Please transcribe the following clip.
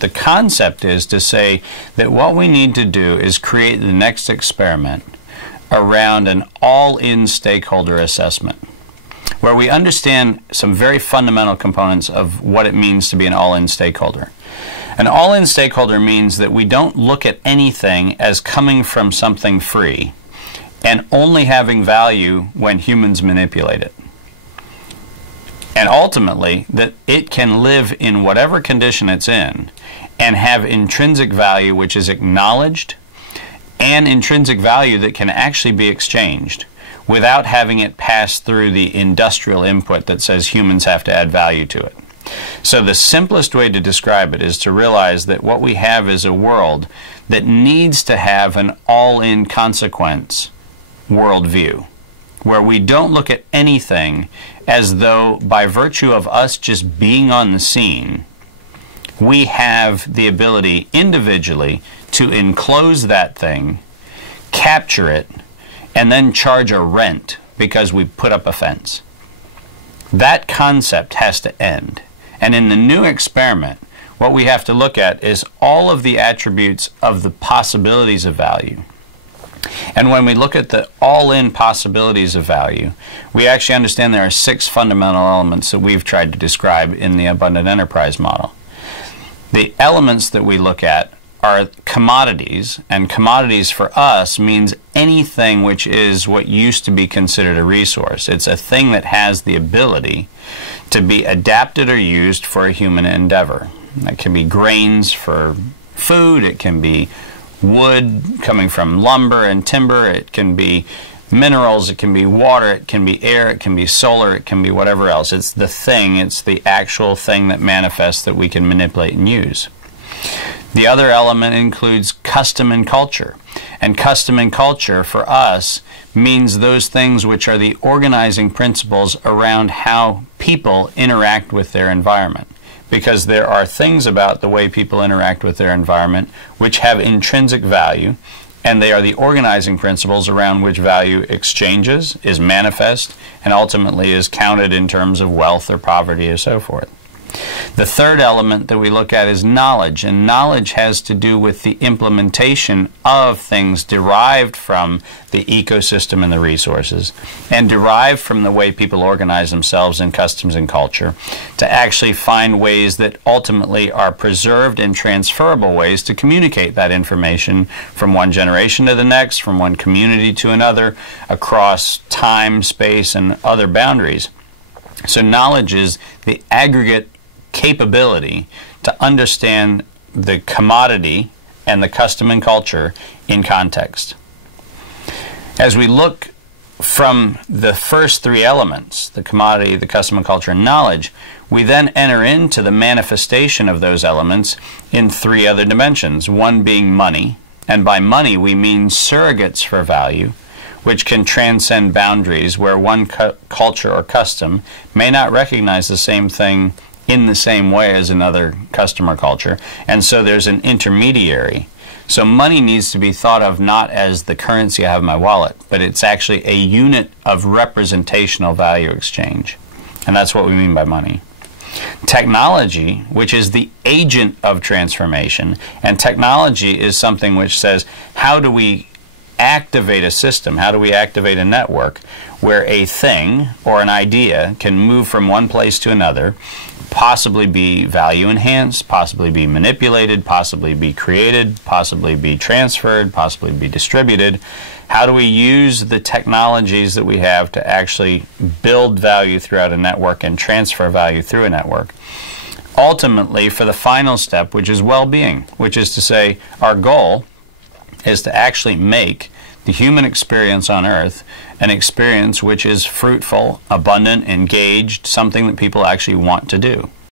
But the concept is to say that what we need to do is create the next experiment around an all-in stakeholder assessment, where we understand some very fundamental components of what it means to be an all-in stakeholder. An all-in stakeholder means that we don't look at anything as coming from something free and only having value when humans manipulate it. And ultimately, that it can live in whatever condition it's in and have intrinsic value which is acknowledged, and intrinsic value that can actually be exchanged without having it pass through the industrial input that says humans have to add value to it. So the simplest way to describe it is to realize that what we have is a world that needs to have an all-in consequence worldview, where we don't look at anything as though by virtue of us just being on the scene, we have the ability individually to enclose that thing, capture it, and then charge a rent because we put up a fence. That concept has to end. And in the new experiment, what we have to look at is all of the attributes of the possibilities of value. And when we look at the all-in possibilities of value, we actually understand there are 6 fundamental elements that we've tried to describe in the abundant enterprise model. The elements that we look at are commodities, and commodities for us means anything which is what used to be considered a resource. It's a thing that has the ability to be adapted or used for a human endeavor. It can be grains for food, it can be wood coming from lumber and timber, it can be minerals, it can be water, it can be air, it can be solar, it can be whatever else. It's the thing, it's the actual thing that manifests that we can manipulate and use. The other element includes custom and culture. And custom and culture for us means those things which are the organizing principles around how people interact with their environment. Because there are things about the way people interact with their environment which have intrinsic value, and they are the organizing principles around which value exchanges, is manifest, and ultimately is counted in terms of wealth or poverty or so forth. The third element that we look at is knowledge, and knowledge has to do with the implementation of things derived from the ecosystem and the resources, and derived from the way people organize themselves in customs and culture, to actually find ways that ultimately are preserved and transferable ways to communicate that information from one generation to the next, from one community to another, across time, space, and other boundaries. So knowledge is the aggregate capability to understand the commodity and the custom and culture in context. As we look from the first 3 elements, the commodity, the custom and culture, and knowledge, we then enter into the manifestation of those elements in 3 other dimensions, one being money, and by money we mean surrogates for value, which can transcend boundaries, where one culture or custom may not recognize the same thing in the same way as another custom or culture, and so there's an intermediary. So money needs to be thought of not as the currency I have in my wallet, but it's actually a unit of representational value exchange, and that's what we mean by money. Technology, which is the agent of transformation, and technology is something which says, how do we activate a system, how do we activate a network where a thing or an idea can move from one place to another, possibly be value enhanced, possibly be manipulated, possibly be created, possibly be transferred, possibly be distributed. How do we use the technologies that we have to actually build value throughout a network and transfer value through a network? Ultimately, for the final step, which is well-being, which is to say our goal is to actually make the human experience on Earth an experience which is fruitful, abundant, engaged, something that people actually want to do.